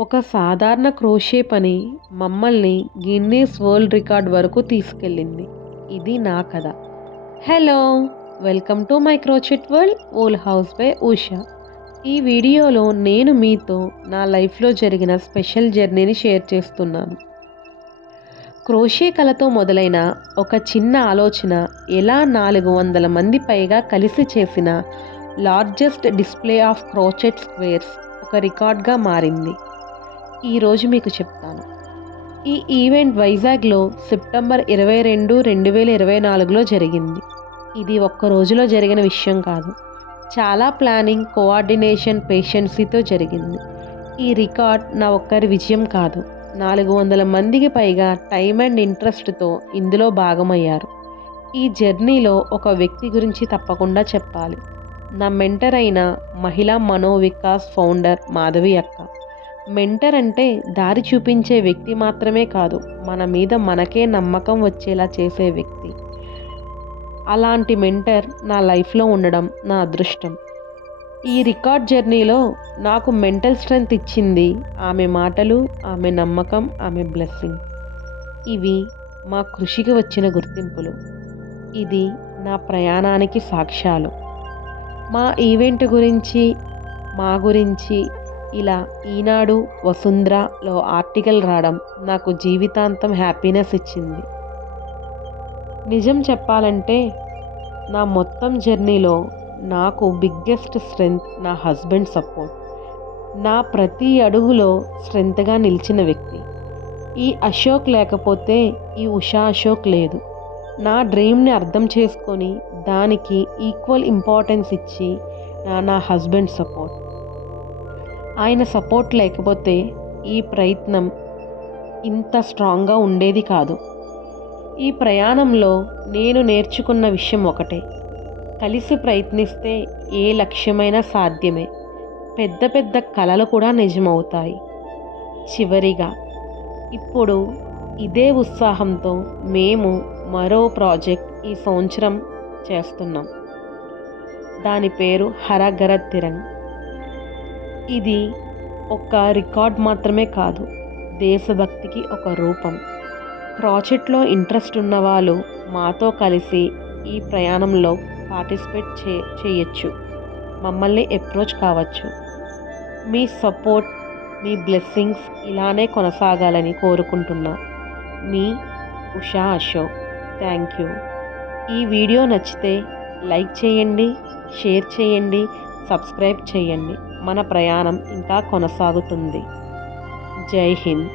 ఒక సాధారణ క్రోషే పని మమ్మల్ని గిన్నీస్ వరల్డ్ రికార్డ్ వరకు తీసుకెళ్ళింది. ఇది నా కథ. Hello welcome to my crochet world owl house by Usha. ఈ వీడియోలో నేను మీతో నా లైఫ్లో జరిగిన స్పెషల్ జర్నీని షేర్ చేస్తున్నాను. క్రోషే కళతో మొదలైన ఒక చిన్న ఆలోచన ఎలా నాలుగు వందల మంది పైగా కలిసి చేసిన largest display of crochet squares ఒక రికార్డ్గా మారింది. ఈరోజు మీకు చెప్తాను. ఈ ఈవెంట్ వైజాగ్లో సెప్టెంబర్ ఇరవై రెండు రెండు వేల ఇరవై నాలుగులో జరిగింది. ఇది ఒక్క రోజులో జరిగిన విషయం కాదు. చాలా ప్లానింగ్ కోఆర్డినేషన్ పేషెన్సీతో జరిగింది. ఈ రికార్డ్ నా ఒక్కరి విజయం కాదు. నాలుగు వందల మందికి పైగా టైం అండ్ ఇంట్రెస్ట్తో ఇందులో భాగమయ్యారు. ఈ జర్నీలో ఒక వ్యక్తి గురించి తప్పకుండా చెప్పాలి. నా మెంటర్ అయిన మహిళా మనోవికాస్ ఫౌండర్ మాధవి అక్క. మెంటర్ అంటే దారి చూపించే వ్యక్తి మాత్రమే కాదు మన మీద మనకే నమ్మకం వచ్చేలా చేసే వ్యక్తి. అలాంటి మెంటర్ నా లైఫ్లో ఉండడం నా అదృష్టం. ఈ రికార్డ్ జర్నీలో నాకు మెంటల్ స్ట్రెంగ్త్ ఇచ్చింది ఆమె మాటలు ఆమె నమ్మకం ఆమె బ్లెస్సింగ్. ఇవి మా కృషికి వచ్చిన గుర్తింపులు. ఇది నా ప్రయాణానికి సాక్ష్యాలు. మా ఈవెంట్ గురించి మా గురించి ఇలా ఈనాడు వసుంధ్రలో ఆర్టికల్ రావడం నాకు జీవితాంతం హ్యాపీనెస్ ఇచ్చింది. నిజం చెప్పాలంటే నా మొత్తం జర్నీలో నాకు బిగ్గెస్ట్ స్ట్రెంగ్త్ నా హస్బెండ్ సపోర్ట్. నా ప్రతి అడుగులో స్ట్రెంగ్త్గా నిలిచిన వ్యక్తి. ఈ అశోక్ లేకపోతే ఈ ఉషా అశోక్ లేదు. నా డ్రీమ్ని అర్థం చేసుకొని దానికి ఈక్వల్ ఇంపార్టెన్స్ ఇచ్చి నా నా హస్బెండ్ సపోర్ట్. ఆయన సపోర్ట్ లేకపోతే ఈ ప్రయత్నం ఇంత స్ట్రాంగ్గా ఉండేది కాదు. ఈ ప్రయాణంలో నేను నేర్చుకున్న విషయం ఒకటే. కలిసి ప్రయత్నిస్తే ఏ లక్ష్యమైనా సాధ్యమే. పెద్ద పెద్ద కళలు కూడా నిజమవుతాయి. చివరిగా ఇప్పుడు ఇదే ఉత్సాహంతో మేము మరో ప్రాజెక్ట్ ఈ సంవత్సరం చేస్తున్నాం. దాని పేరు హరగర తిరంగ్. ఇది ఒక రికార్డ్ మాత్రమే కాదు దేశభక్తికి ఒక రూపం. ప్రాజెక్ట్లో ఇంట్రెస్ట్ ఉన్న వాళ్ళు మాతో కలిసి ఈ ప్రయాణంలో పార్టిసిపేట్ చే చేయొచ్చు. మమ్మల్ని అప్రోచ్ కావచ్చు. మీ సపోర్ట్ మీ బ్లెస్సింగ్స్ ఇలానే కొనసాగాలని కోరుకుంటున్నా. మీ ఉషా అశోక్. Thank you. ఈ వీడియో నచ్చితే లైక్ చేయండి షేర్ చేయండి సబ్స్క్రైబ్ చేయండి. మన ప్రయాణం ఇంకా కొనసాగుతుంది. జై హింద్.